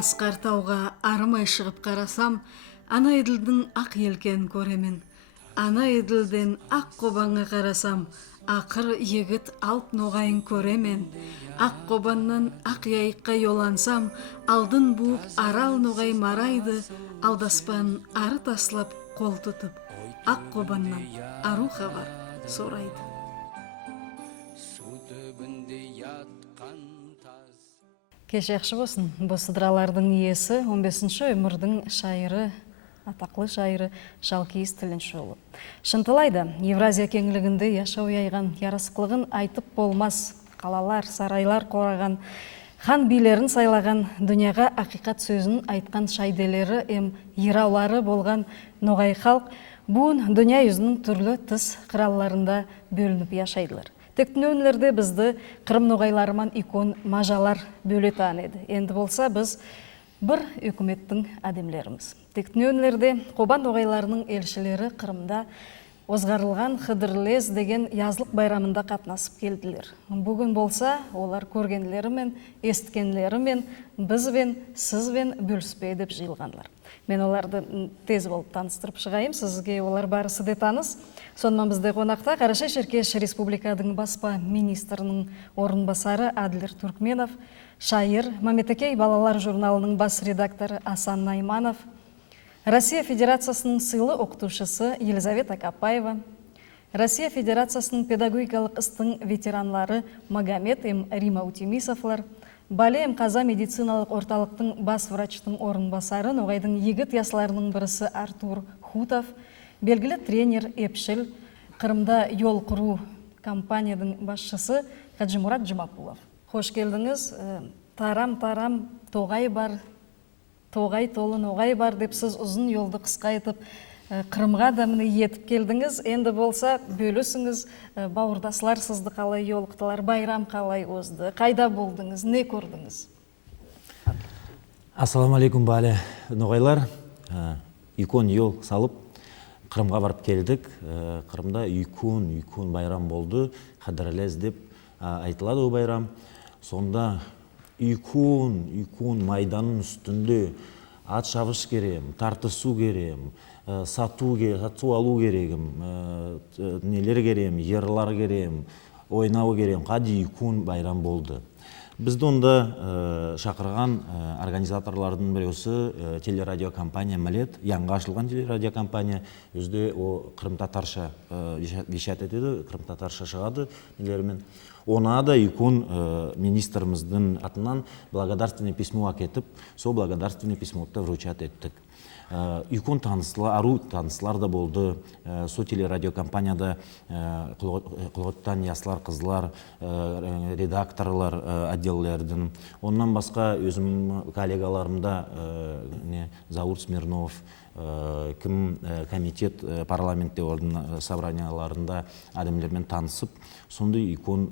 Асқар тауға арымай шығып қарасам, ана еділдің ақ елкен көремен. Ана еділден ақ қобаңа қарасам, ақыр егіт алп ноғайын көремен. Ақ қобаннан ақ яйыққа йолансам, алдын буып арал ноғай марайды, алдаспан ары таслап қол тұтып, ақ қобаннан ару хабар сорайды. Кеш яқшы болсын. Бұл сыдыралардың иесі 15-ші өмірдің шайыры, атақлы шайыры Жалкиіз Тіленшіұлы. Шынтылайды, Евразия кеңлігінде яшау яйған ярасықлығын айтып болмас, қалалар, сарайлар қораған, хан билерін сайлаған, дүнияға ақиқат сөзін айтқан шайделері ераулары болған ноғай халық, бұн дүния yüзінің түрлі тыс қыралларында бөлініп яшайдылар. Тектін өнлерде бізді Қырым ноғайларыман икон мажалар бөлетан еді. Енді болса біз бір үкіметтің әдемлеріміз. Тектін өнлерде Қобан ноғайларының елшілері Қырымда озғарылған Хыдырлез деген язлық байрамында қатнасып келділер. Бүгін болса, олар көргенлерімен, есткенлерімен, бізбен, сізбен бөліспей деп жиылғанлар. Мен оларды тез болып таныстырып шығайым, сізге олар барысы де таныс. Сонымен бізде қонақта Қарашай-Шеркеш Республикадың баспа министрінің орынбасары Адлер Туркменов, шайыр, Маметекей балалар журналының бас редакторы Асан Найманов, Россия Федерациясының сыйлы оқытушысы Елизавета Капаева, Россия Федерациясының педагогикалық істің ветеранлары Магомед Рима Утемисовлар, Бале Қаза медициналық орталықтың бас врачтың орынбасары ноғайдың егіт ясыларының бірісі Артур Хутов, белгілі тренер Епшіл, Қырымда yol құру компанияның басшысы Қаджимұрат Жұмапулов. Хош келдіңіз, тарам-тарам тоғай бар, тоғай толы ноғай бар деп сіз ұзын yolды қысқайтып Қырымға да міне етіп келдіңіз. Енді болса бөлісіңіз, бауырдаслар сізді қалай yolықтылар, байрам қалай озды, қайда болдыңыз, не көрдіңіз? Ассаламу алейкум бәлі ноғайлар, икон yol салып Қырымға барып келдік. Қырымда үйкөн байрам болды, Хыдырлез деп айтылады ол байрам. Сонда үйкөн майданның үстінде ат шабыш керем, тартысу керем, сату алу керегім, нелер керем, ерлар керем, ойнау керем, қади үйкөн байрам болды. Бізді онда шақырған организаторлардың біреусі телерадиокомпания Мәлет, яңға ашылған телерадиокомпания, өзде Қырым татарша вещат етеді, Қырым татарша шығады нелерімен. Она да икон министріміздің атынан благодарственный письмо акетіп, сол благодарственный письмотта вручат еттік. Икон танысылар, ару танысылар да болды. Со телерадиокомпанияда құлғыттан яслар, қызлар, редакторлар отделлердің. Оннан басқа өзім коллегаларымда Заур Смирнов, комитет парламентте орын собранияларында адамдермен танысып, сондай икон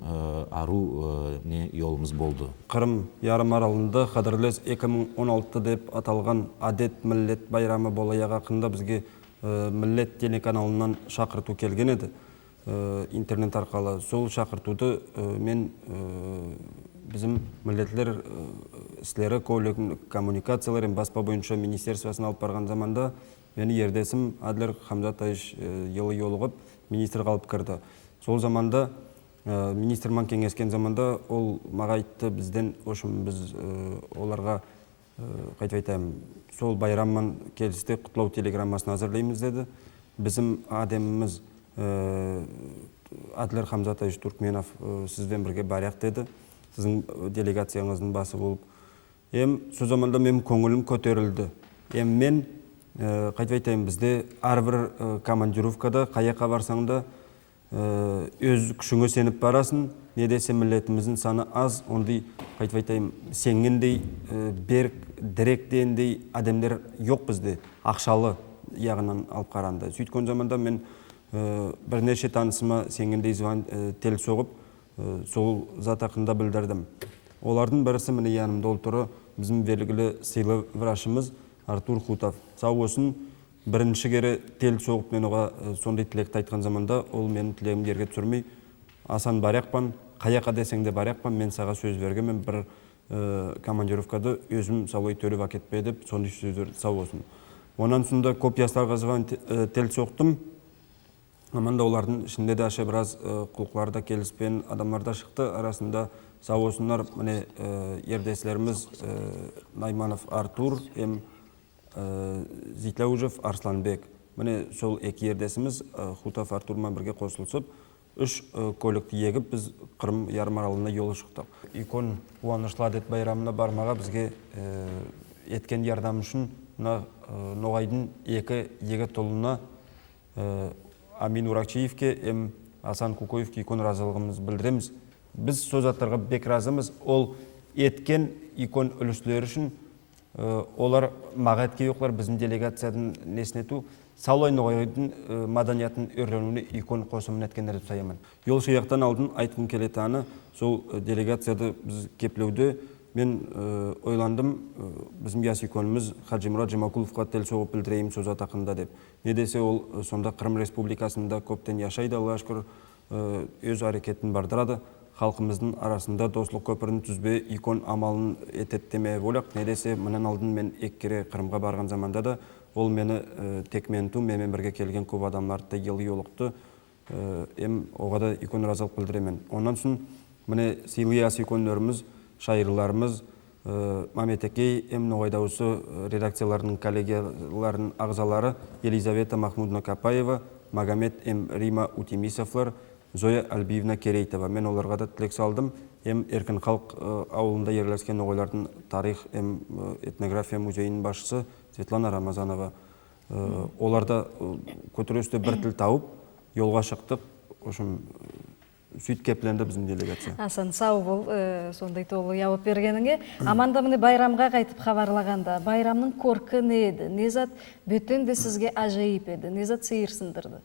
ару yolымыз болды. Қырым ярым аралында Хыдырлез 2016 деп аталған адет миллет байрамы болаяға қында бізге миллет телеканалынан шақырту келген еді интернет арқалы. Сол шақыртуды мен bizim milletler işleri, kommunikasyyaların баспа бойынша министерствосын алып барған заманда мені ердесім Адлер Хамзатович yılı yolығып министр қалып кірді. Сол заманда министрман кеңескен заманда ол маға айтты бізден ошым біз оларға қайтып айтайым сол байрамман келісті құтлау телеграммасын әзірлейміз деді. Bizim адеміміз Адлер Хамзатович Туркменов сізбен бірге баряқ деді. Сіздің делегацияңыздың басы болып. Сол заманда мен көңілім көтерілді. Мен қайтып айтайын бізде әрбір командировкада қаяққа барсаңда өз күшіңе сеніп барасың. Не десе миллетіміздің саны аз, ондай қайтып айтайын сенгендей, берік, діректендей адамдар жоқ бізде. Ақшалы яғынан алып қаранды. Сөйткен заманда мен бірнеше танысыма сенгендей тел соғып, сол зат ақында білдірдім. Олардың бірісі міне янымда отыры біздің белгілі сыйлы врачымыз Артур Хутов. Сау болсын, бірінші кері тел соғып мен оға сондай тілекті айтқан заманда ол менің тілегімді жерге түсірмей, Асан баряқпан, қаяқа десең де баряқпан, мен саға сөз бергенмін, бір командировкада өзім салой төліп әкетпе деп сондай сөздер сау болсын. Онан сонда көп жастарға зван тел соқтым. Аманда олардың ішінде де аша біраз құлқыларда келіспен адамларда шықты. Арасында сау болсынlar, міне ердесілеріміз Найманов Артур, Зитлаужев Арсланбек. Міне сол екі ердесіміз Хутов Артурмен бірге қосылысып, 3 көлікті егіп біз Қырым ярмаралына жолы шықтық. Икон қуанышлы адет байрамына бармаға бізге еткен ярдам үшін Ноғайдың екі толына Амин Уракчиевке, Асан Кукоевке икон разылығымыз білдіреміз. Біз сөз аттарға бек разымыз. Ол еткен икон үлістілер үшін олар маға етке yoqlar біздің делегациядан несінету Салой Ноғайдың маданиятын өрленуіне икон қосымын еткендер деп sayamын. Yol шияқтан алдын айтқым келетаны, сол делегацияды біз кеплеуді мен ойландым, біздің яс иконымыз Хаджимұрат Жимакуловқа тел соғып білдірейім сөз атақында деп. Не десе ол сонда Қырым Республикасында көптен яшайды, Аллаға шүкір өз әрекетін бардырады. Халқымыздың арасында достық көпірін түзбе икон амалын ететтеме болақ. Не десе мұнан алдын мен еккере Қырымға барған заманда да ол мені текменту, менімен бірге келген көп адамларды елі олықты. Оға да икон разылық білдіремен. Онан соң міне сыйлы яс иконларымыз, шайырларымыз, Маметекей, Ноғайдауысы редакцияларының коллегияларының ағзалары Елизавета Махмудовна Капаева, Магомед Рима Утимисовлар, Зоя Альбиевна Керейтова. Мен оларға да тілек салдым. Еркін халық ауылында ерлескен Ноғайлардың тарих, этнография музейінің башысы Светлана Рамазанова. Оларда көтересте бір тіл тауып, yolға шықтық. Сөйт кепленді біздің делегация. Асан, сау бол, сондай толы яуып бергеніңе. Аманда міне байрамға қайтып хабарлағанда, байрамның көркі не еді? Незат бөтен де сізге ажайып еді? Незат сиыр сындырды?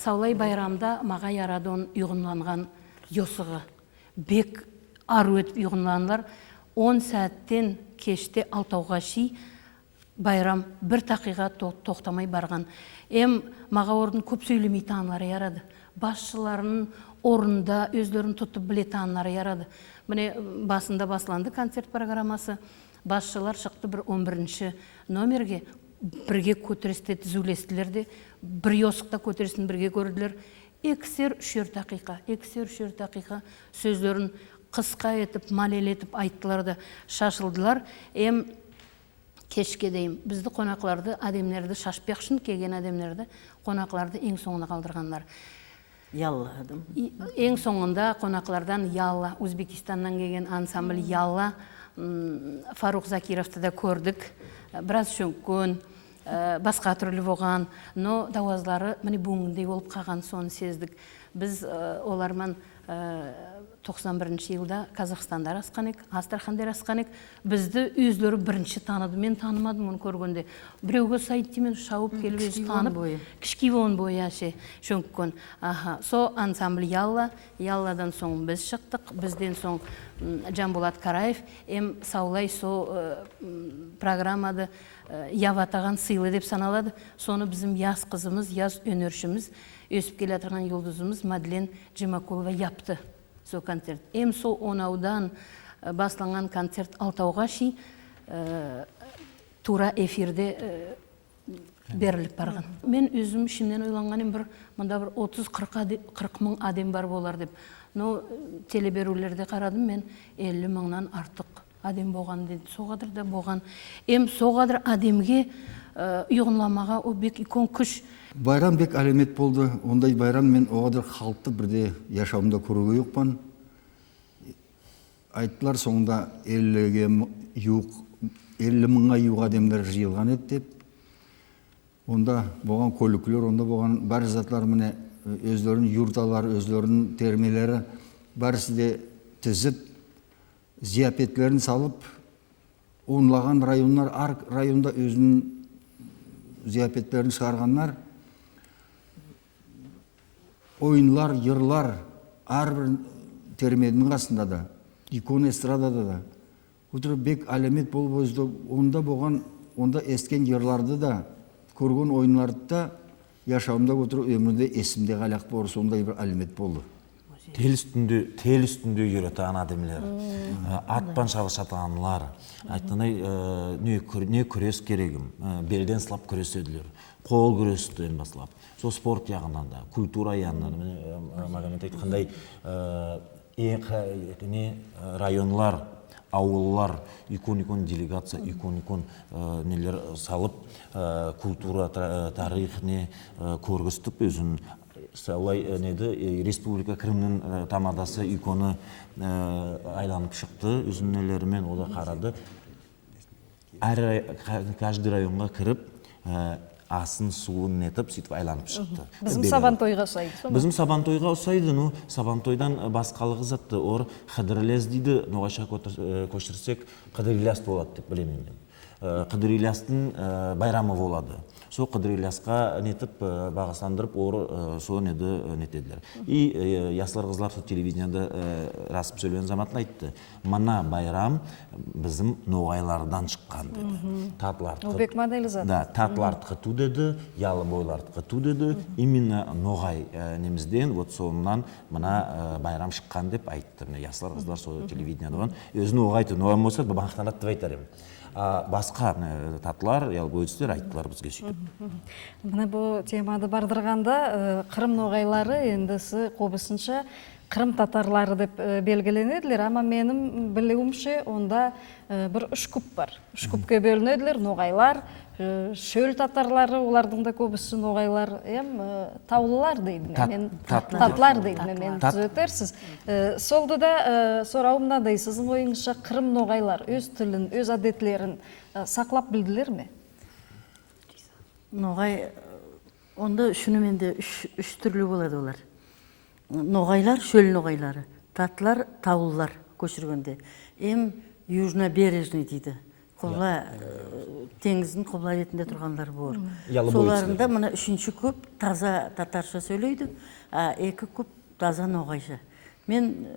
Саулай байрамда маға ярадон үйғынланған йосығы. Бек ару өтіп үйғынланлар 10 сәттен кеште алтауға ши байрам бір тақиға тоқтамай барған. Маға ордың көп сөйлемей танылары ярады. Басшыларының орында өздерін тұтып біле танылары ярады. Міне басында басыланды концерт программасы. Басшылар шықты бір 11-ші номерге бірге көтерісті түзулестілерде. Бір йосықта көтерісін бірге көрділер. Екісер 3 дақиқа сөздерін қысқа етіп, малелетіп айттыларды, шашылдылар. Кешке дейін бізді қонақларды, адемлерді шашпеқшын келген адемлерді қонақларды ең соңына қалдырғанлар. Ялла адым. Ең соңында қонақлардан Ялла, Өзбекистаннан келген ансамбль Ялла, Фаруқ Закировты да көрдік. Біраз шөнкөн, басқа түрлі болған, но дауазлары міне бүгіндей болып қалған соны сездік. Біз олармен 91-ші жылда Қазақстанда расқанек, Астраханда расқанек. Бізді өзлері бірінші таныды. Мен танымадым оны көргенде. Біреуге сайттемен шауып келіп өзі танып, кішкі он бойы әше шөнккен. Со ансамбль Ялла, Ялладан соң біз шықтық. Бізден соң Жанболат Караев, Саулай со программады яватаған сыйлы деп саналады. Соны біздің яз қызымыз, яз өнершіміз, өсіп келе атырған юлдызымыз Мадлен Жимакулова япты. Со концерт. Со онаудан басланған концерт алтауға ши тура эфирде беріліп барған. Мен өзім ішімнен ойланғаным мұнда бір 30-40 мың адем бар болар деп. Но телеберулерде қарадым, мен 50 мыңнан артық адем болған деді. Соғадыр да болған. Соғадыр адемге үйғынламаға о бек икон күш. Байрам бек әлемет болды. Ондай байрам мен оғадыр халықты бірде яшауымда көруге жоқпан. Айттылар соңында 50 мыңға юқ адамдар жиылған еді деп. Онда болған көліклер, онда болған бар затлар міне өздерінің юрталары, өздерінің термелері барысы де тізіп, зияпетлерін салып, онлаған райондар, ар районда өзінің зияпеттерін шығарғандар. Ойынлар, йырлар, әрбір термедің қасында да, икон эстрадада да. Отырып бек әлемет болып өзді, онда болған, онда есткен йырларды да, көрген ойынларды да, яшауымда отырып өмірде есімде қалақ борысы, ондай бір әлемет болды. тел үстүндө жүрөтөн адемлер, атпан шабышатанлар, айтқандай не күрес керегім, белден сылап күресөдүлөр, кол күрөстөн башлап, со спорт ягынан да, культура ягынан, Магомед айткандай, районлар, ауыллар, икон делегация, икон нелер салып, культура, тарих не көргөстүп өзүн Салай Республика Крымның тамадасы иконы айланып шықты өзінелерімен ода қарады. Каждый районға кіріп, асын суын нетіп, сөйтіп айланып шықты. Bizim Сабантойға ұсайды. Bizim Сабантойға ұсайды, Сабантойдан басқалығы затты. Ор Қыдырлес дейді, ноғаша көшірсек, Қыдырлес болады деп білемін мен. Қыдырлестің байрамы болады. Со Қыдыр Ильясқа нетіп, бағасандырып, со неді нетеділер. И яслар қызлар со телевиденияда расып сөйлеген заматын айтты. Мана байрам біздің ноғайлардан шыққан деді. Обек моделі зат. Да, татлардықы ту деді, ялы бойлардықы ту деді. Именно ноғай немізден, вот соңынан мына байрам шыққан деп айтты. Яслар қызлар со телевиденияда. Өзін ноғай ноғай болса, бағақтан атты айтар ем. Басқа татлар, ялбойдыстер айттылар бізге сөйтіп. Мына бұл темады бардырғанда, Қырым ноғайлары ендісі қобысынша Қырым татарлары деп белгіленеділер, ама менің білуімше онда бір үш күп бар. Үш күпке бөлінеділер, ноғайлар, шөл татарлары, олардың да көбісі ноғайлар, таулылар дейді. Татлар дейді, мен түзетерсіз. Солды да сұрауымда да, сіздің ойыңызша Қырым ноғайлар өз тілін, өз әдетлерін сақлап білділер ме? Ноғай, онда шынымен де үш түрлі болады олар. Ноғайлар, шөл ноғайлары, татлар, таулылар көшіргенде. Южно-бережный дейді. Қобла, теңіздің қобла ретінде тұрғандар бар. Соларында мұна үшінші көп таза татарша сөйлейді, екі көп таза ноғайша. Мен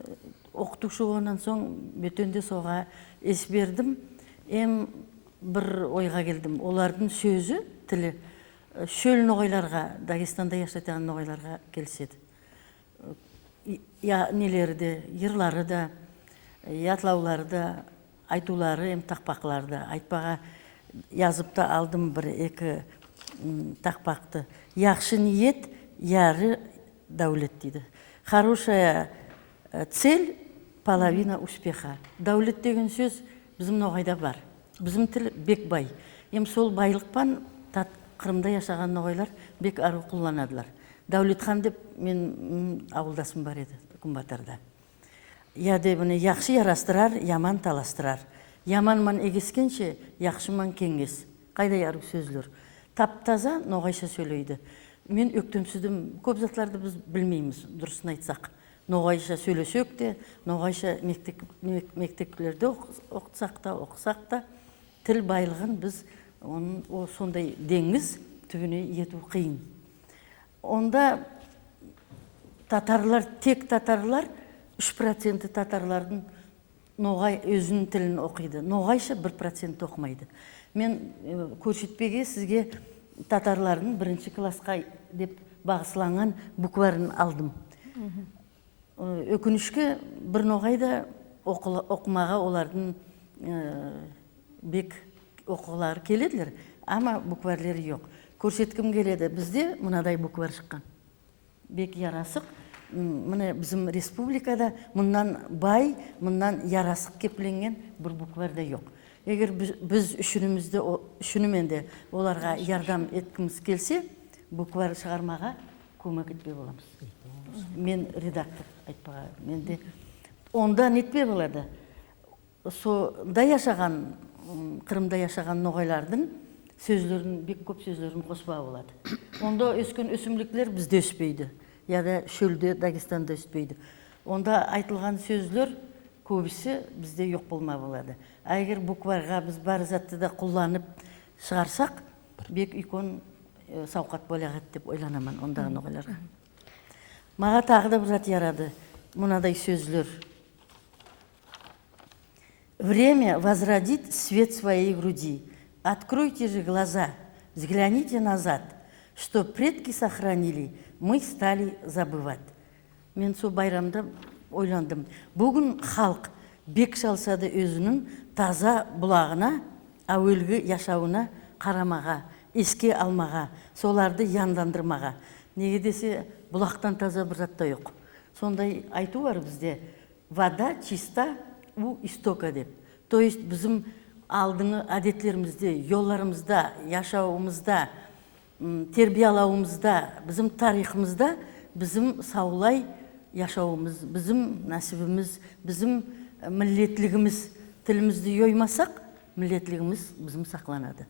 оқытушы онан соң бөтенде соға ес бердім. Бір ойға келдім. Олардың сөзі, тілі, шөл ноғайларға, Дагестанда яшатаған ноғайларға келседі. Нелері де, ерлары да, ятлаулары да, айтулары, тақпақлары да. Айтпаға yazıpta aldım bir екі тақпақты. Яқшы ниет, яры дәулет дейді. Хорошая цель, половина успеха. Дәулет деген сөз біздің ноғайда бар. Біздің тіл бек бай. Сол байлықпан Қырымда яшаған ноғайлар бек ару құлланадылар. Дәулетхан деп мен ауылдасым бар еді Күнбатарда. Бұны яқшы ярастырар, яман таластырар. Яманман егескенше, яқшыман кеңес. Қайда яру сөзлер. Тап-таза ноғайша сөйлейді. Мен өктемсіздім, көп затларды біз білмейміз, дұрысын айтсақ. Ноғайша сөйлесек те, ноғайша мектеплерде оқытсақ та, оқысақ та, тіл байлығын біз сондай деңіз түбіне ету қиын. Онда татарлар, тек татарлар, 3% татарлардың ноғай өзінің тілін оқиды. Ноғайша 1% оқымайды. Мен көрсетпеге сізге татарлардың 1-ші классқа деп бағысланған букварын алдым. Өкінішке бір ноғайда оқымаға олардың бек оқулары келеділер, ама букварлері жоқ. Көрсеткім келеді, бізде мұнадай буквар шыққан. Бек ярасық. Міне біздің республикада мұннан бай, мұннан ярасық кепленген бір буквар да жоқ. Егер біз үшініменде оларға ярдам еткіміз келсе, буквар шығармаға көмек етпе боламыз. Мен редактор айтпаға, менде онда нетпе болады. Сонда яшаған, Қырымда яшаған ноғайлардың сөзлерін, бек көп сөзлерін қоспа болады. Онда өскен өсімліктер бізде өспейді. Яда шөлде, Дагестанда өспейді. Онда айтылған сөзлер көбісі бізде жоқ болма болады. Әгер букварға біз бар затты да құлланып шығарсақ, бек икон сауқат болағат деп ойланамын ондағы ноғайларға. Маға тағы да бір зат ярады. Мұнадай сөзлер. Время возродит свет своей груди. Откройте же глаза, взгляните назад, что предки сохранили, мы стали забывать. мен сол байрамда ойландым. Бүгін халық бек шалса да өзінің таза бұлағына, әуелгі яшауына қарамаға, еске алмаға, соларды яндандырмаға. Неге десе, бұлақтан таза бір затта жоқ. Сондай айту бар бізде, вода чиста у истока деп. То есть біздің алдыңғы әдетлерімізде, жолларымызда, яшауымызда, тербиялауымызда, біздің тарихымызда, біздің саулай яшауымыз, біздің нәсібіміз, біздің миллетлігіміз, тілімізді йоймасақ, миллетлігіміз біздің сақланады.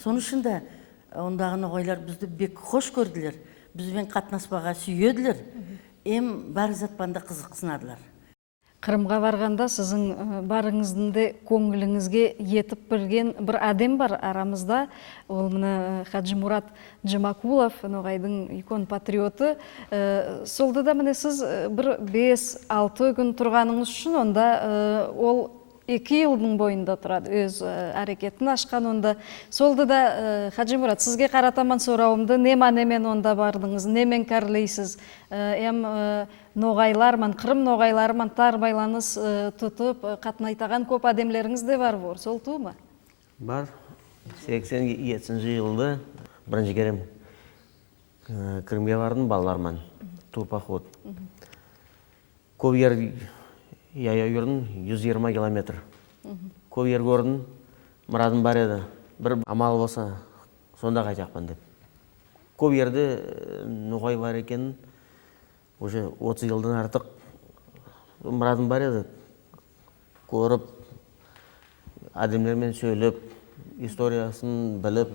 Соның үшін де ондағы ноғайлар бізді бек хош көрділер, бізбен қатынаспаға сүйеділер, бәрі затпанда қызықсынадылар. Қырымға барғанда сіздің барыңыздың де көңіліңізге етіп бірген бір адем бар арамызда. Ол мына Хаджи Мурат Джамакулов, ноғайдың икон патриоты. Солды да міне сіз бір 5-6 күн тұрғаныңыз үшін, онда ол 2 жылдың бойында тұрады, өз әрекетін ашқан онда. Солды да, Хаджи Мурат, сізге қаратаман сұрауымды, немен онда бардыңыз, немен кәрлейсіз? Ноғайларман, Қырым ноғайларман тар байланыс тұтып, қатынайтаған көп адемлеріңіз де бар бұр, сол ту ма? Бар, 87 жылды бірінші керем Крымге бардым балаларман, турпоход. Көп ер яя жүрдім, 120 километр. Көп ер көрдім, мұрадым бар еді, бір амал болса, сонда қайтақпын деп. Көп ерде ноғай бар екен, уже 30 жылдан артық мұрадым бар еді, көріп, адемлермен сөйлеп, историясын біліп,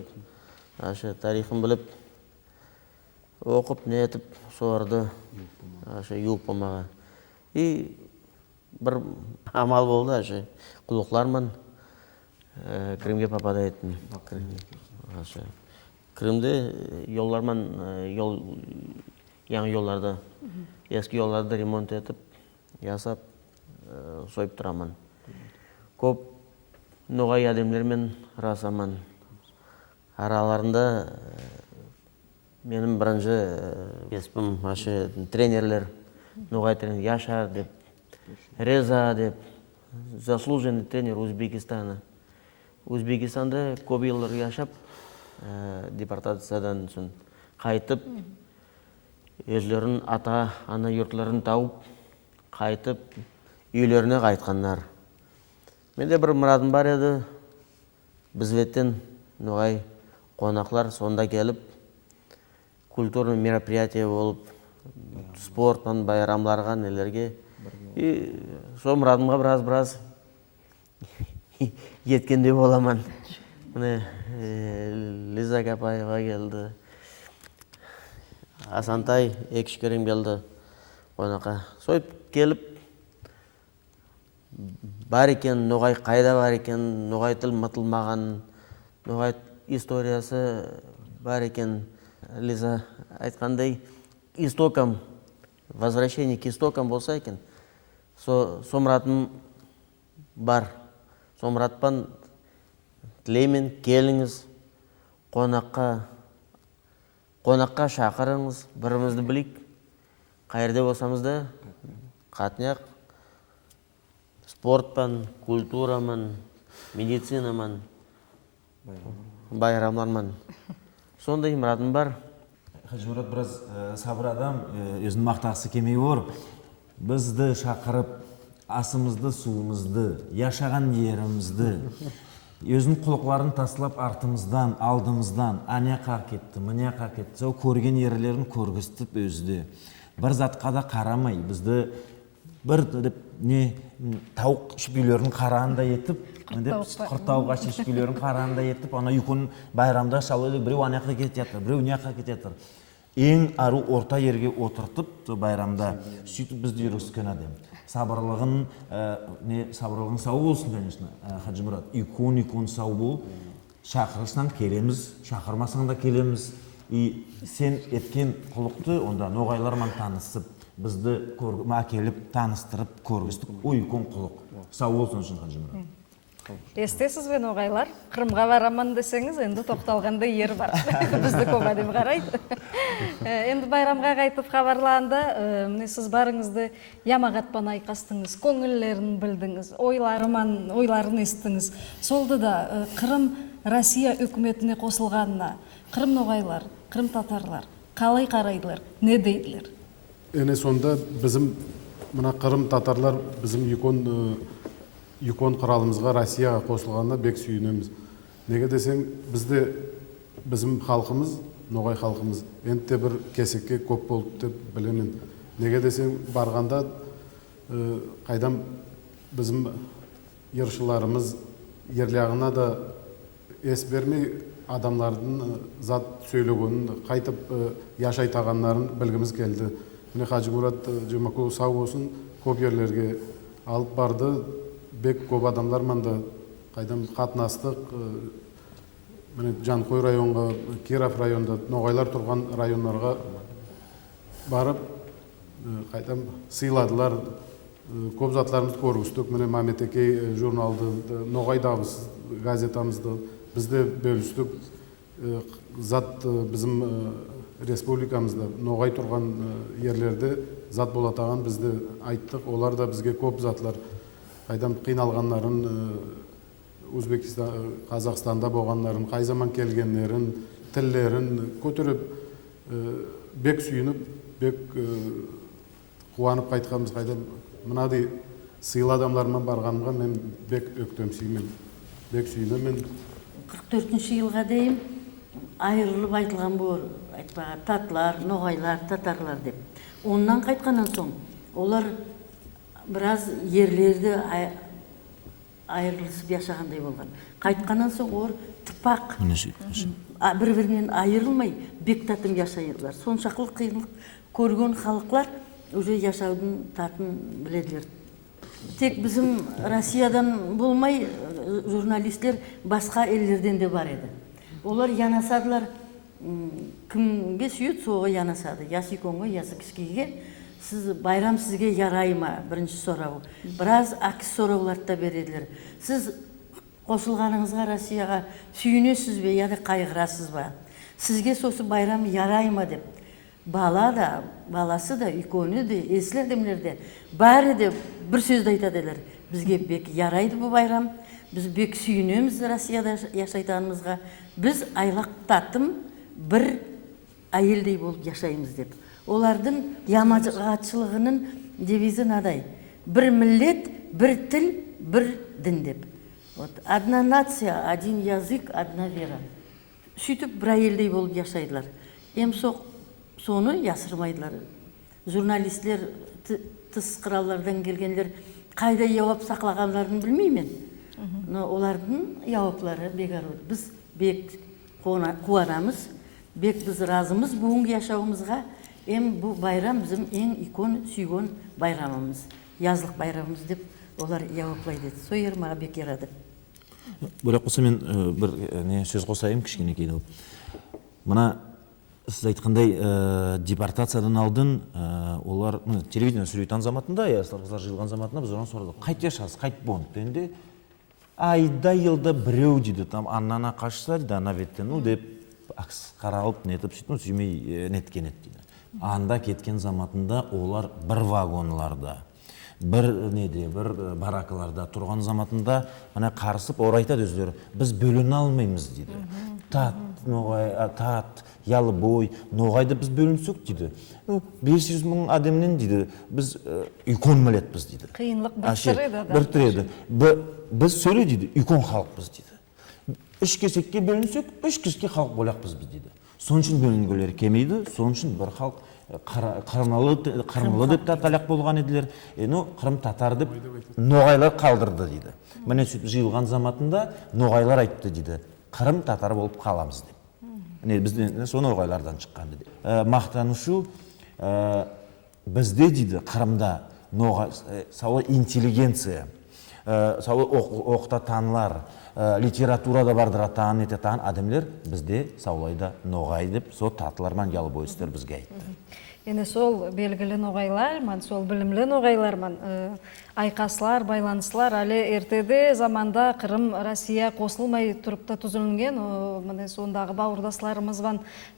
тарихын біліп, оқып, не етіп, соларды юып болмаға. И бір амал болды, құлықларман Крымге попадайтын. Крымде yollarman, яңы yollarda, eski yollarda ремонт етіп, ясап, сойып тұраман. Көп ноғай адемлермен расаман. Араларында менің бірінші еспім тренерлер, ноғай тренер Яшар деп, Реза деп, заслуженный тренер Узбекистана. Узбекистанда көп елдер яшап, депортациядан соң қайтып, өзлерін ата-ана йұртларын тауып, қайтып, үйлеріне қайтқандар. Менде бір мұрадым бар еді, бізбеттен ноғай қонақлар сонда келіп, культурный мероприятие болып, спорттан байрамларға нелерге. И сол мұрадымға біраз еткенде боламан. Лиза Капаева келді, Асантай Екшкерім келді қонаққа. Сойып келіп, бар екен, ноғай қайда бар екен, ноғай тіл мұтылмаған, ноғай историясы бар екен. Лиза айтқандай, истокам, возвращение к истокам болса екен, сомратым бар. Сомратпан тілеймен келіңіз, қонаққа шақырыңыз, бірімізді білік. Қайырде болсамызда қатынақ, спортпан, культураман, медицинаман, байрамларман. Сондай мұратым бар. Хаджи Мурат біраз сабыр адам, өзінің мақтақсы кемей ор. Бізді шақырып, асымызды, суымызды, яшаған ерімізді, өзінің құлықларын таслап артымыздан, алдымыздан, аняқа кетті, мұняқа кетті, сол көрген ерлерін көргістіп өзді. Бір затқа да қарамай, бізді бір тауық шүпейлерін қарағанда етіп, құртауға шүпейлерін қарағанда етіп, ана үйкін байрамда шалайды, біреу аняқа кететір, біреу няқа кететір. Ең ару орта ерге отыртып, байрамда сөйтіп бізді үйрескен адам. Сабырлығын сау болсын, конечно, Хаджи Мурат. Икон сау бол, шақырышынан келеміз, шақырмасаң да келеміз. И сен еткен құлықты, онда ноғайлармен танысып, бізді әкеліп, таныстырып, көргістік, ой, икон құлық. Сау болсын үшін, Хаджи Мурат. Эстесіз бен оғайлар, Қырымға бараман десеңіз, енді тоқталғанда ер бар. Бізді көп әдем қарайды. Енді байрамға қайтып хабарлағанда, міне сіз барыңызды ямағатпан айқастыңыз, көңіллерін білдіңіз, ойларын естіңіз. Солды да Қырым Россия үкіметіне қосылғанына Қырым ноғайлар, Қырым татарлар қалай қарайдылар, не дейділер? Эне сонда bizim мына Қырым татарлар bizim Юкон қыралымызға Россияға қосылғанына бек сүйінеміз. Неге десең, bizim халқымыз, ноғай халқымыз, енді бір кесекке көп болды деп білемін. Неге десең, барғанда қайдам bizim ершыларымыз ерліғына да ес бермей адамлардың зат сөйлегенін, қайтып яшайтағанларын білгіміз келді. Міне Хажы Мұрат Жұмакұлы сау болсын, көп ерлерге алып барды. Бек көп адамдар мында қайдам қатынастық, Жанқой районға, Киров районда, ноғайлар тұрған районларға барып, қайдам сыйладылар, көп затларымызды көргістік. Міне Маметекей журналды, ноғай дабыз газетамызды бізде бөлістік. Зат bizim республикамызда ноғай тұрған ерлерде зат болатаған бізде айттық. Олар да бізге көп затлар қайдам қиналғанларын, Өзбекстан, Қазақстанда болғанларын, қай заман келгенлерін, тіллерін көтеріп, бек сүйініп, бек қуанып қайтқанбыз. Қайдам мынадей сыйлы адамлармен барғанымға мен бек өктемсеймін, бек сүйінемін. 44-ші жылға дейін айырылып айтылған бұл, айтпаға татлар, ноғайлар, татарлар деп. Оннан қайтқаннан соң, олар біраз ерлерді айырылысып яшағандай болған. Қайтқаннан соң олар тыпақ, бір-бірінен айырылмай бек татым яшайдылар. Соншақлық қиынлық көрген халықлар уже яшаудың татын біледілер. Тек bizim Россиядан болмай, журналистлер басқа елдерден де бар еді. Олар янасадылар, кімге сүйет, соға янасады. Ясиконға, ясы кішкеге. Сіз байрам сізге ярай ма, бірінші сұрау. Біраз акс сұрауларды да береділер. Сіз қосылғаныңызға Россияға сүйінесіз бе, яды қайғырасыз ба? Сізге сосы байрам ярай ма деп. Бала да, баласы да, үйкөні де, еслердемлер де, бәрі де бір сөзді айтадылар. Бізге бек ярайды бұл байрам. Біз бек сүйінеміз Россияда яшайтанымызға. Біз айлақ татым бір әйелдей болып яшаймыз деп. Олардың ямағатшылығының девизі надай. Бір миллет, бір тіл, бір дін деп. Одна нация, один язык, одна вера. Сөйтіп бір әйелдей болып яшайдылар. Соны ясырмайдылар. Журналистлер, тыс қыралардан келгендер қайда жауап сақлағанларын білмеймен. Олардың жауаплары бегарод. Біз бек қуанамыз, бек біз разымыз бүгінгі яшауымызға. Бұл байрам bizim ең икон сүйген байрамымыз, yazлық байрамымыз деп олар жауаплайды. Сойер маға бек ярады. Бөлек қоса мен бір сөз қосайым кішкене кейді. Мына сіз айтқандай депортациядан алдын олар телевидение сөйлейтін заматында, қыздар жиылған заматында біз оған сұрадық. Қайт яшасыз, қайт бонд дегенде айда елда біреу дейді, там аннана қашса дейді, ана беттен, деп қаралып нетіп сөйтіп сүймей неткен ет дейді. Анда кеткен заматында олар бір вагонларда, бір баракаларда тұрған заматында қарысып орайтады өздері. Біз бөліне алмаймыз дейді. Тат, ялы бой, ноғайды біз бөлінсек дейді. 500 мың адамнен дейді, біз үйкон мәлетпіз дейді. Қиынлық бір түреді. Біз сөйле дейді, үйкон халықпыз дейді. Үш кесекке бөлінсек, үш кесекке халық болақпыз біз дейді. Соның үшін бөлінгілер кемейді, соның үшін бір халық Қырымлы деп таталақ болған еділер. Қырым татар деп ноғайлар қалдырды дейді. Міне сөйтіп жиылған заматында ноғайлар айтты дейді. Қырым татар болып қаламыз деп. Бізден соны ноғайлардан шыққан дейді. Мақтанышу бізде дейді Қырымда сауы интеллигенция, сауы оқта танылар, литературада бардыратан, ететан адамлер бізде саулайда ноғай деп, со татыларман ялы бойыстыр бізге айтты. Эне сол белгілі ноғайлар, сол білімлі ноғайлар, айқаслар, байланыслар, әлі ертеде заманда Қырым Россия қосылмай тұрыпта түзілінген, міне сондағы бауырдасларымыз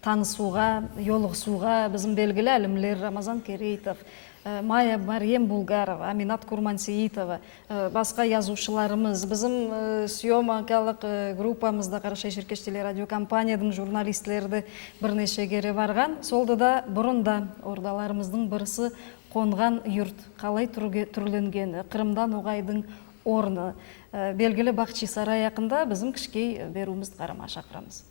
танысуға, йолығысуға, біздің белгілі әлімлер Рамазан Керейтов, Майя Марьем Булгарова, Аминат Курмансеитова, басқа yazушыларымыз, біздің съемкалық группамызда Қарашай Шеркеш телерадиокомпанияның журналистлерді бірнеше кере барған. Солды да бұрында ордаларымыздың бірісі қонған юрт, қалай түрленген, Қырымдан Ноғайдың орны. Белгілі Бақчисарай яқында біздің кішкей беруімізді қарама шақырамыз.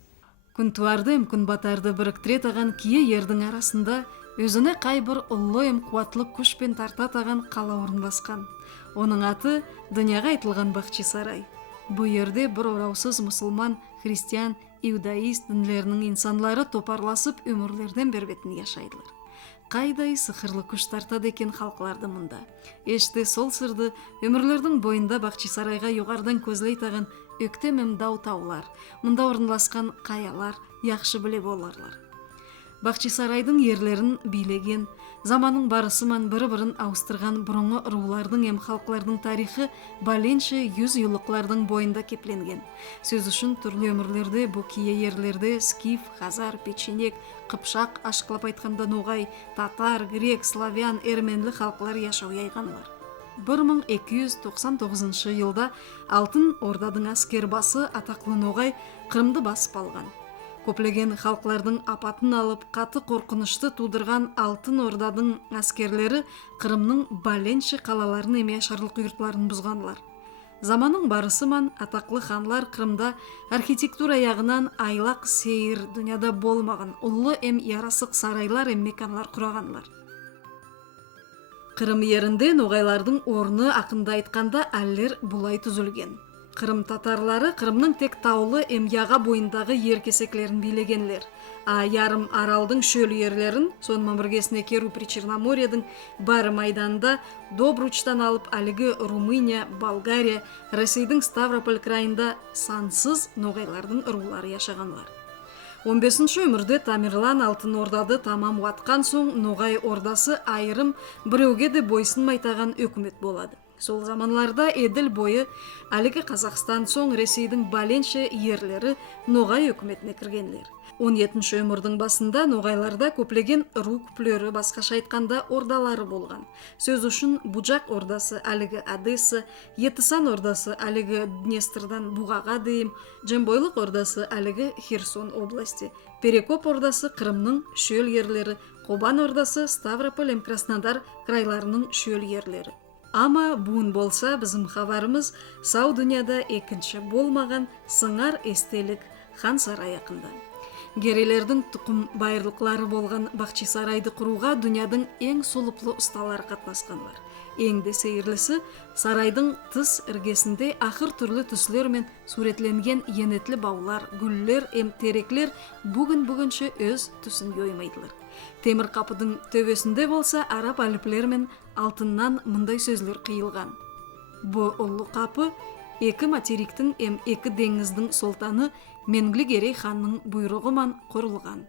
Күн туарды, күн батарды біріктіре таған кие ердің арасында өзіне қайбір ұлы қуатлы күшпен тарта таған қала орынбасқан. Оның аты дүнияға айтылған Бақчисарай. Бұл ерде бір ораусыз мұсылман, христиан, иудаист дінлерінің инсанлары топарласып өмірлерден бербетін яшайдылар. Қайдай сықырлы күш тартады екен халқыларды мұнда. Еште сол сырды өмірлердің бойында Бақчисарайға юғардан көзлей таған өктем дау таулар, мұнда орынласқан қаялар, яқшы біле боларлар. Бақчисарайдың ерлерін билеген, заманның барысыман бірі-бірін ауыстырған бұрынғы рулардың халқылардың тарихы баленше 100 юлықлардың бойында кепленген. Сөз үшін түрлі өмірлерде бұл кие ерлерде скиф, хазар, печенек, қыпшақ, ашқылап айтқанда ноғай, татар, грек, славян, эрменлі халқылар яшау яйғанлар. 1299 жылда Алтын Ордадың әскер басы атақлы ноғай Қырымды басып алған. Көплеген халқылардың апатын алып, қаты қорқынышты тудырған Алтын Ордадың әскерлері Қырымның Баленші қалаларын ашарлық үйіртларын бұзғанлар. Заманның барысыман атақлы ханлар Қырымда архитектура яғынан айлақ сейір дүнияда болмаған ұлы ярасық сарайлар меканлар құрағанлар. Қырым ерінде ноғайлардың орны ақында айтқанда әллер бұлай түзілген. Қырым татарлары Қырымның тек таулы яға бойындағы еркесеклерін билегенлер. Ярым аралдың шөл ерлерін, сонымен біргесіне Керу при Черноморьедың бары майданда Добручтан алып әлігі Румыния, Болгария, Ресейдің Ставрополь крайында сансыз ноғайлардың рулары яшағанлар. 15-ші өмірде Тамерлан Алтын Ордады тамам уатқан соң Ноғай ордасы айырым біреуге де бойсынмай таған өкімет болады. Сол заманларда еділ бойы әлігі Қазақстан соң Ресейдің Баленше ерлері Ноғай өкіметіне кіргенлер. 17-ші өмірдің басында Ноғайларда көплеген ру күплері басқаша айтқанда ордалары болған. Сөз үшін Буджак ордасы әлігі Одесса, Етісан ордасы әлігі Днестрдан Буғаға дейім, Джембойлық ордасы әлігі Херсон области, Перекоп ордасы Қырымның шөл ерлері, Қобан ордасы Ставрополь Краснодар крайларының шөл ерлері. Ама буын болса біздің хабарымыз сау дүнияда екінші болмаған сыңар естелік хан сарай яқында. Герелердің тұқым байырлықлары болған Бақчисарайды құруға дүнияның ең солыплы ұсталары қатнасқанлар. Ең де сейірлісі сарайдың тыс іргесінде ақыр түрлі түслер мен суретленген енетлі баулар, гүллер, тереклер бүгінше өз түсін оймайдылар. Темір қапыдың төбесінде болса араб әліплер мен алтыннан мұндай сөзлер қиылған. Бұ ұлы қапы екі материктің екі деңіздің солтаны Менгли Герей ханның бұйрығыман құрылған.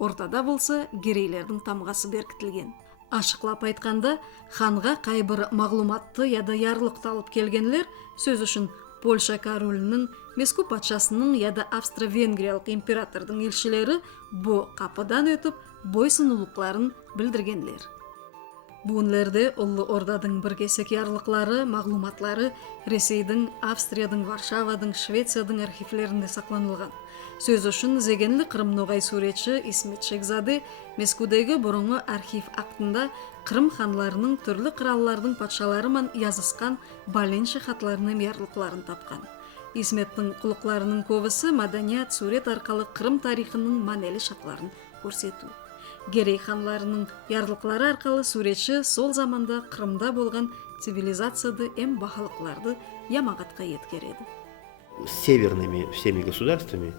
Ортада болса Герейлердің тамғасы беркітілген. Ашықлап айтқанда, ханға қайбір мағлуматты яда ярлық талып келгенлер сөз үшін Польша королінің, Меску патшасының яда Австро-Венгриялық императордың елшілері бұ қапыдан өтіп бойсынулықларын білдіргенлер. Бұнлерде ұлы ордадың бір кесек ярлықлары, мағлуматлары Ресейдің, Австриядың, Варшавадың, Швецияның архивлерінде сақланылған. Сөз үшін зегенлі Қырым ноғай суретші Исмет Шекзаде Мескудегі бұрынғы архив актында Қырым ханларының түрлі қыраллардың патшаларыман язысқан Баленше хатларының ярлықларын тапқан. Исметтің құлықларының көбісі маданият сурет арқалы Қырым тарихының манелі шақларын көрсету. Герей ханларының ярлықлары арқалы суретші сол заманда Қырымда болған цивилизацияды бақылықларды ямағатқа еткереді. С северными всеми государствами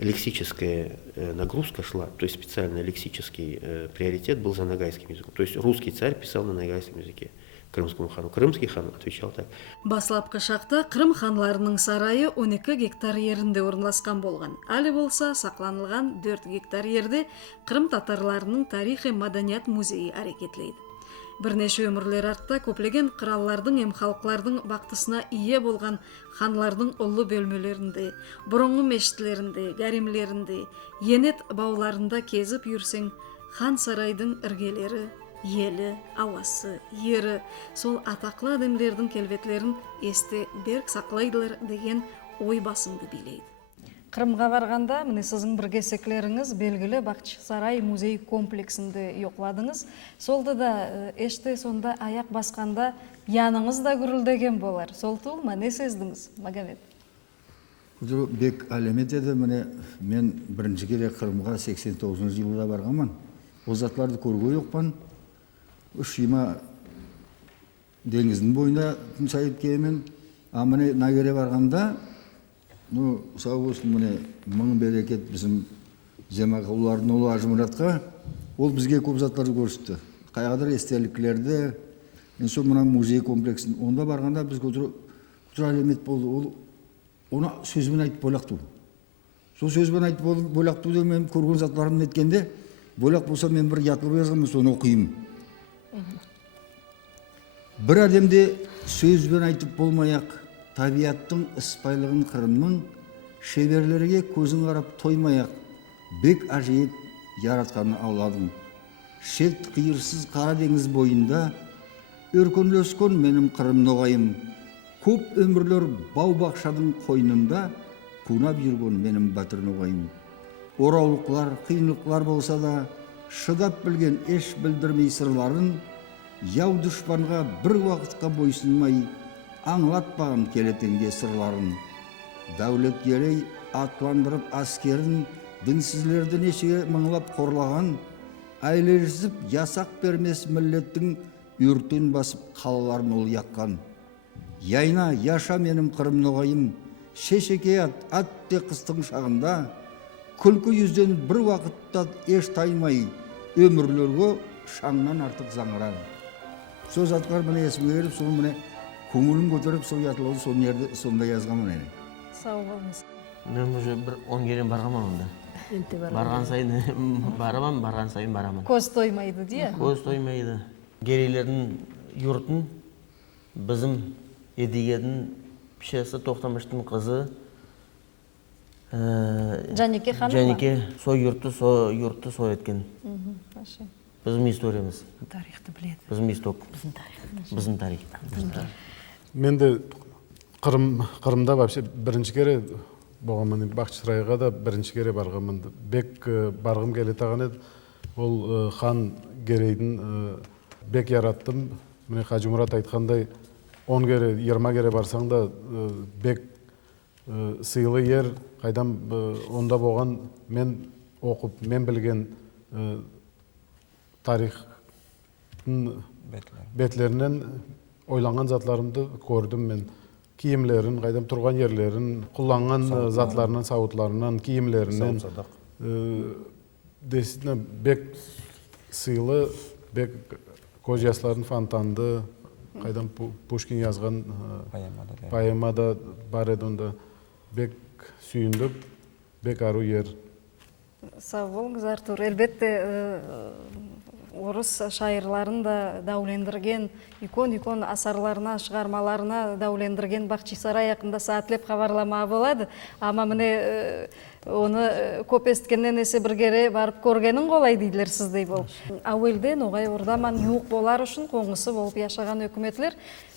лексическая нагрузка шла, то есть специальный лексический приоритет был за ногайским языком. То есть русский царь писал на ногайском языке. крымскому хану. Крымский хан отвечал так. Баслапкы шақта Қырым ханларының сарайы 12 гектар ерінде орналасқан болған. Әлі болса сақланылған 4 гектар ерде Қырым татарларының тарихи маданият музейі әрекетлейді. Бірнеше өмірлер артта көплеген қыраллардың ем халықлардың бақтысына ие болған ханлардың ұлы бөлмелерінде, бұрынғы мешітлерінде, гәремлерінде, енет бауларында кезіп жүрсең, хан сарайдың іргелері, елі, ауасы, ері, сол атақлы адамдардың келбетлерін есте берік сақлайдылар деген ой басыңды билейді. Қырымға барғанда, міне сіздің бір кесеклеріңіз белгілі Бақчы сарай музей комплексінде йоқладыңыз. Солды даешті сонда аяқ басқанда яныңыз да күрілдеген болар. Сол тұл ма, не сездіңіз, Магомед? Бек әлемет еді, мен бірінші келе Қырымға 89 жылда барғанмын. Ол затларды көрге жоқпан. Ұшыма деңіздің бойында күн сайып келемен. Амыне нагере барғанда, сау болсын, мың берекет біздің Земақұлылардың ұлы Ажымұратқа, ол бізге көп затларды көрсетті. Қайғадар естелікілерді, сол мұна музей комплексін. Онда барғанда біз көтір әлемет болды. Оны сөзбен айтып болақту. Сол сөзбен айтып болақту деп мен көрген затларымын еткенде, болақ болса мен бір ятылып жазғанмын, соны оқиым. Бір әдемде сөзбен айтып болмаяқ, табиаттың іспайлығын Қырымның шеберлерге көзін қарап тоймаяқ, бек ажиып яратқанын ауладым. Шет қиырсыз қара деңіз бойында өркөнлескен менің Қырым ноғайым, көп өмірлер бау-бақшаның қойнында күнап жүрген менің батыр ноғайым. Ораулықлар, қиынлықлар болса да, шыдап білген еш білдірмей сырларын, яу дұшпанға бір уақытқа бойсынмай, аңлатпаған келетенге сырларын. Дәулет ерей атландырып аскерін, дінсізлерді нешеге мыңлап қорлаған, айлежізіп ясақ бермес миллеттің үртін басып қалаларын ол яққан. Яйна, яша менің Қырым ноғайым, шешеке ат те қыстың шағында, күлкі yüзден бір уақытта еш таймай, өмірлерге шаңнан артық заңыран. Сөз атқар мұны есімге беріп, сол мұны көңілін көтеріп, сол ятылауды сол жерде сонда жазған мұны. Сау болыңыз. Мен уже бір 10 керен барғаман онда. Барған сайын бараман, барған сайын бараман. Көз тоймайды, дия? Көз тоймайды. Керейлердің юртын, біздің едігердің пішесі Тоқтамыштың қызы, Жанеке ханым ма? Жанеке сой юртты сой еткен. Біздің историямыз. Тарихты біледі. Біздің исток. Біздің тарих. Мен де Қырымда вообще бірінші кере болғанмын, Бақчы сарайға да бірінші кере барғанмын. Бек барғым келетаған еді. Ол хан Керейдің бек яраттым. Міне Қажымұрат айтқандай 10 кере, 20 кере барсаң да бек сыйлы ер, қайдам онда болған мен оқып, мен білген тарихтың бетлерінен ойланған затларымды көрдім мен. Киімлерін, қайдам тұрған ерлерін, құланған затларынан, сауытларынан, киімлерінен. Действительно, бек сыйлы, бек көз ясларын фонтанды, қайдам Пушкин yazған поэмада бар еді онда. Бек сүйіндік, бек ару ер. Сау болыңыз, Артур. Әлбетте, орыс шайырларын да дәулендірген, икон асарларына, шығармаларына дәулендірген Бақчы сарай ақында саатлеп хабарлама болады. Ама міне оны көп естігеннен есе біргере барып көргенін қолай дейділер сіздей болып. Ауелден оғай ордаман юқ болар үшін қоңысы болып яшаған өкіметлер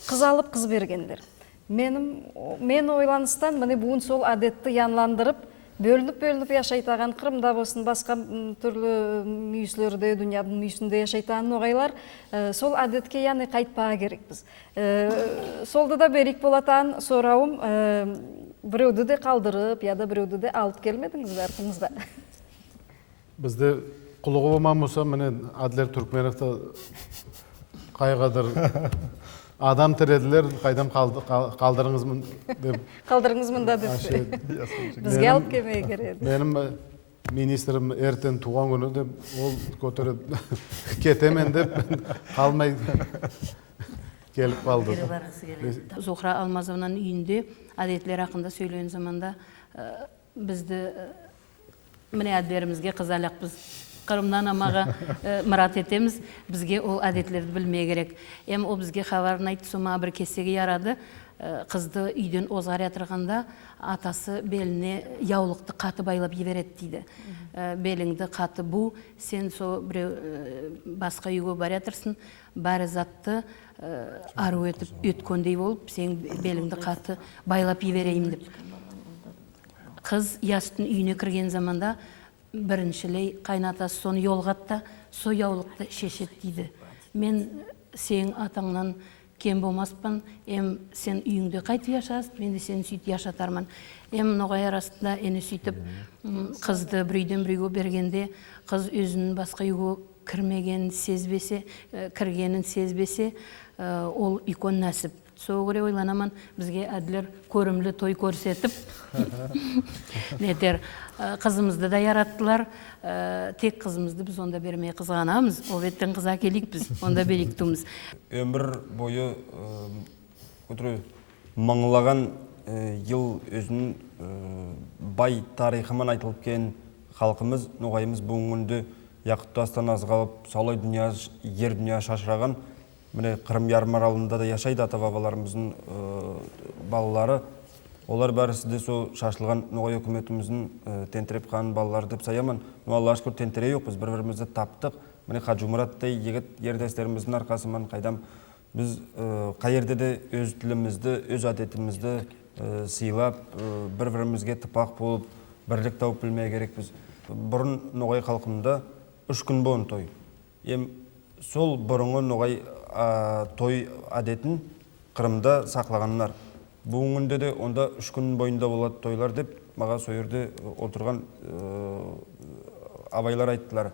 қыз алып қыз бергендер. Мен ойланыстан міне бүгін сол адетті янландырып, бөлініп яшайтаған Қырымда болсын, басқа түрлі мүйіслерде, дүниядың мүйісінде яшайтаған оғайлар сол әдетке яны қайтпаға керек біз. Солды да берік болатан сорауым, біреуді де қалдырып, яда біреуді де алып келмедіңіз артыңызда. Бізде құлығы болман болса, міне Адлер Түркменовта қайғадыр адам тіреділер, қайдам қалдырыңызмын деп. Қалдырыңызмын да деп. Бізге алып кемей кереді. Менің министрім ертен туған күні деп, ол көтеріп кетемен деп қалмай. келіп қалды. Кері барғысы келеді. Зухра Алмазованың үйінде әдетлер ақында сөйлеген заманда бізді міне әділерімізге қызалақ біз Қырымнан амаға мұрат етеміз, бізге ол әдетлерді білмей керек. Ем ол бізге хабарын айтты, сома бір кесеге ярады, қызды үйден озғар ятырғанда атасы беліне яулықты қаты байлап жібереді дейді. Беліңді қаты бұ, сен со біреу басқа үйге бар ятырсың, бәрі затты ару етіп өткендей болып, сен беліңді қаты байлап жіберейім деп. Қыз ястың үйіне кірген заманда біріншілей қайнатасы соны yolғатта, со яулықты шешет дейді. Мен сен атаңнан кем болмаспын, сен үйіңде қайтып яшасын, мен де сені сөйтіп яшатармын. Ноғай арасында ені сөйтіп қызды бір үйден бір үйге бергенде, қыз өзінің басқа үйге кірмегенін сезбесе, кіргенін сезбесе, ол икон нәсіп. Соғы көре ойланамын, бізге әділер көрімлі той көрсетіп, нетер, қызымызды да яраттылар, тек қызымызды біз онда бермей қызғанамыз, ол беттен қыза келік біз, онда берік тұмыз. Өмір бойы маңылаған ел өзінің бай тарихымен айтылып кен халқымыз, ноғайымыз бұңынды яқытты астан азғалып, солай дүния, ер дүния шашыраған, міне Қырым ярмаралында да яшайды ата-бабаларымыздың балалары. Олар бәрісі де сол шашылған ноғай өкіметіміздің тентіреп қанын балалары деп sayamын. Аллаға шүкір тентіре жоқ, біз бір-бірімізді таптық. Міне Қажы Мұраттай егіт ердестеріміздің арқасымен қайдам біз қайерде де өз тілімізді, өз әдетімізді сыйлап, бір-бірімізге тыпақ болып, бірлік тауып білмей керекпіз. Бұрын ноғай халқында 3 күн болын той. Сол бұрынғы ноғай той әдетін Қырымда сақлағанlar. Бұңында де онда 3 күн бойында болады тойлар деп, маға сойырды отырған абайлар айттылар.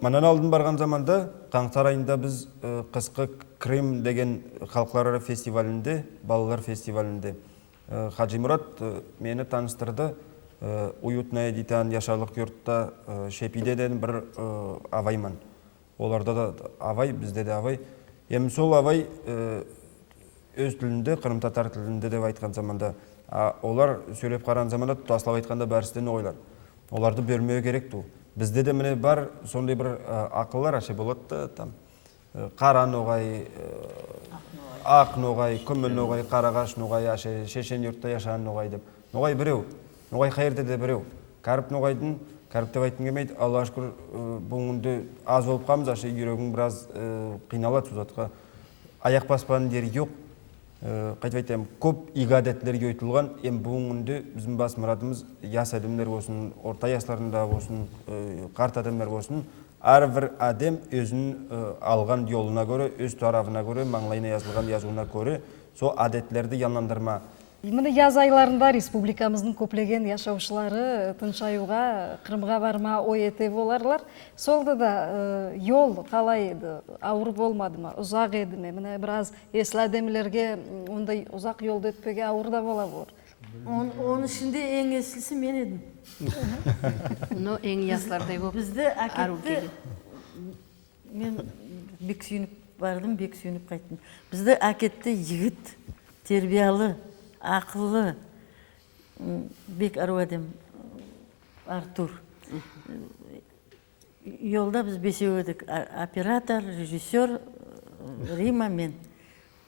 Манан алдын барған заманда, қаңтар айында біз қысқы Крым деген халықлары фестивалінде, балалар фестивалінде. Қажы Мұрат мені таныстырды, уютная дейтен яшарлық йұртта Шепидеден бір авайман. Оларда да авай, бізде де авай. Сол авай өз тілінде, Қырым татар тілінде деп айтқан заманда, олар сөйлеп қараған заманда тұтаслап айтқанда бәрістен ойлар. Оларды бермеу керек тұл. Бізде де міне бар сондай бір ақылар ашы болады. Қара ноғай, ақ ноғай, күміл ноғай, қарағаш ноғай, шешен йұртта яшаған ноғай деп. Ноғай біреу, ноғай қайырды де біреу. Кәріп ноғайдың кәріптеп айтын кемейді, Аллаға шүкір бұңынды аз болып қамыз, ашы үйрегің біраз қиналады сұзатқа. Аяқ баспаның дері жоқ. Қайтып айтайым, көп игі әдетлерге өйтілген, бұңынды біздің бас мұратымыз яс әдемдер болсын, орта ясларында болсын, қарт әдемдер болсын, әрбір әдем өзінің алған yoluna göre, өз тарafına göre, маңлайына yazылған yazуына göre, со әдетлерді ялландырма. Міне яз айларында республикамыздың көплеген яшаушылары тыншаюға, Қырымға барма ой ете боларлар. Солды да yol қалай еді, ауыр болмады ма, ұзақ еді ме? Міне біраз есіл әдемілерге ондай ұзақ yolды өтпеге ауыр да бола болар. Оның ішінде ең есілісі мен едім. Ең яслардай болып Бізді әкетті, мен бек сүйініп бардым, бек сүйініп қайттым. Бізді әкетті егіт, тербиялы, ақылы, бек ару әдем Артур. Yolda біз бесеу едік, оператор, режиссер, Рима мен.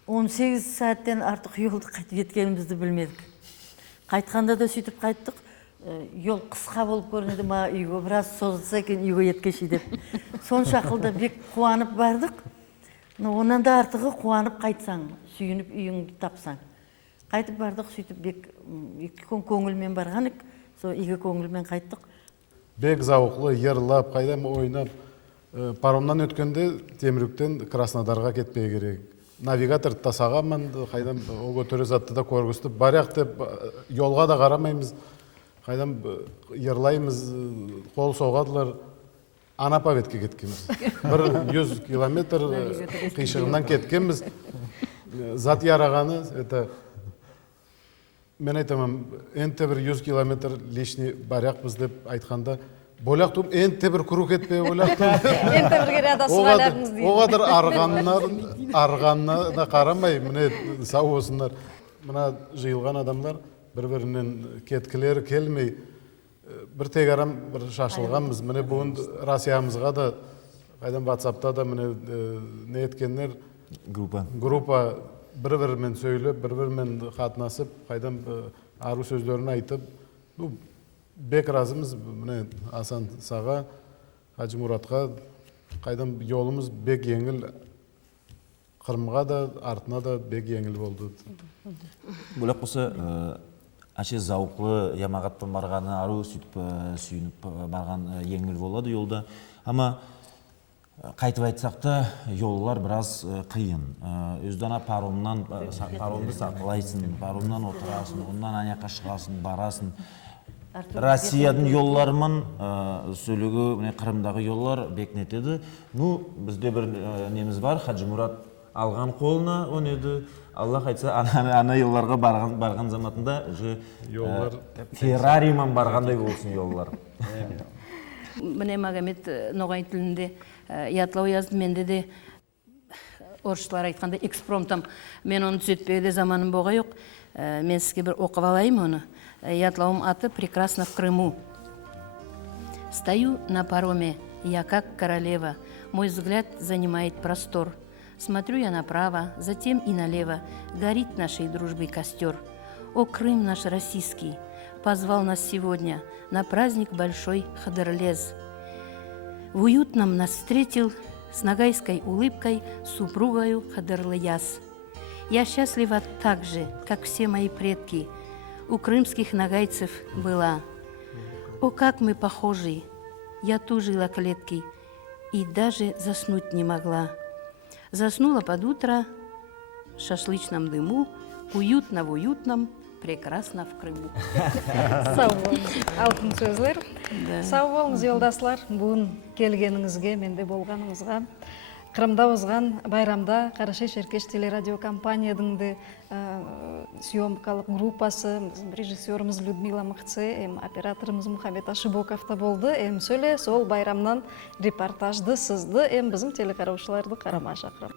18 сәттен артық yolды қайтып еткенімізді білмедік. Қайтқанда да сөйтіп қайттық, yol қысқа болып көрінеді ма, үйге біраз созылса екен, үйге еткеші деп. Сонша ақылда бек қуанып бардық, онан да артығы қуанып қайтсаң, сүйініп үйіңді тапсаң. Қайтып бардық, сөйтіп бек көңілмен барғанық, сол игі көңілмен қайттық. Бек зауқлы, ерлап, қайдам ойнап, паромнан өткенде Теміріктен Краснодарға кетпей керек. Навигатор тасағанмын, қайдам оғы түрі затты да көргісті. Баряқ деп, yolға да қарамаймыз, қайдам ерлаймыз, қол соғадылар, Анаповетке кеткенбіз. Бір 100 километр қишығынан кеткенбіз. Зат ярағаны, мен айтамам, энте бір 100 километр лишний баряқпыз деп айтқанда, Бойлақтым энте бір күрік етпе бойлақтым. Энте бір кере адасығаларыңыз дейді. Оғадар арғанына да қарамай, міне сау болсындар. Мына жиылған адамдар бір-бірінен кеткілері келмей, бір тек арам бір шашылғанбыз. Міне бүгін Россиямызға да, қайдан WhatsApp'та да міне не еткендер группа бір-бірімен сөйлеп, бір-бірімен қатынасып, қайдан ару сөздерін айтып, бек разымыз міне Асан Саға, Хажы Мұратқа, қайдан жолымыз бек еңіл, Қырымға да, артына да бек еңіл болды. Бөлек болса, әше зауқлы ямағаттан барғаны, ару сөйтіп сүйініп барған еңіл болады жолда. Ама қайтып айтсақ та, жоллар біраз қиын. Өздана паромды сақылайсың, паромнан отырасың, ондан аяққа шығасың, барасың. Россияның жолларымен сөйлегі Қырымдағы жоллар бекнетеді. Бізде бір неміз бар, Хажы Мұрат алған қолына өнеді. Аллах айтса, ана жолларға барған заматында Феррариман барғандай болсын жоллар. Міне Магомед Ноғай тілінде ятлау yazды, менде де орысшылар айтқанда экспромтом. Мен оны түзетпеуде заманым болған жоқ. Мен сізге бір оқып алайым оны. Ятлауым аты «Прекрасно в Крыму». Стою на пароме, я как королева, мой взгляд занимает простор. Смотрю я направо, затем и налево, горит нашей дружбой костер. О, Крым наш российский, позвал нас сегодня на праздник большой Хадырлез. В уютном нас встретил с ногайской улыбкой супругою Хадырлыяз. Я счастлива так же, как все мои предки, у крымских нагайцев была. О, как мы похожи! Я тужила клетки и даже заснуть не могла. Заснула под утро в шашлычном дыму, уютно в уютном, прекрасно в Крыму. Сау болыңыз, алтын сөзлер. Сау болыңыз, жолдаслар. Бүгін келгеніңізге, менде болғаныңызға. Қырымда озған байрамда Қарашай Шеркеш телерадио компаниядың съемкалық группасы, режиссеріміз Людмила Мықце, операторымыз Мұхаммед Ашыбоков та болды. Сөйле сол байрамнан репортажды сызды, біздің телекараушыларды қарама шақырам.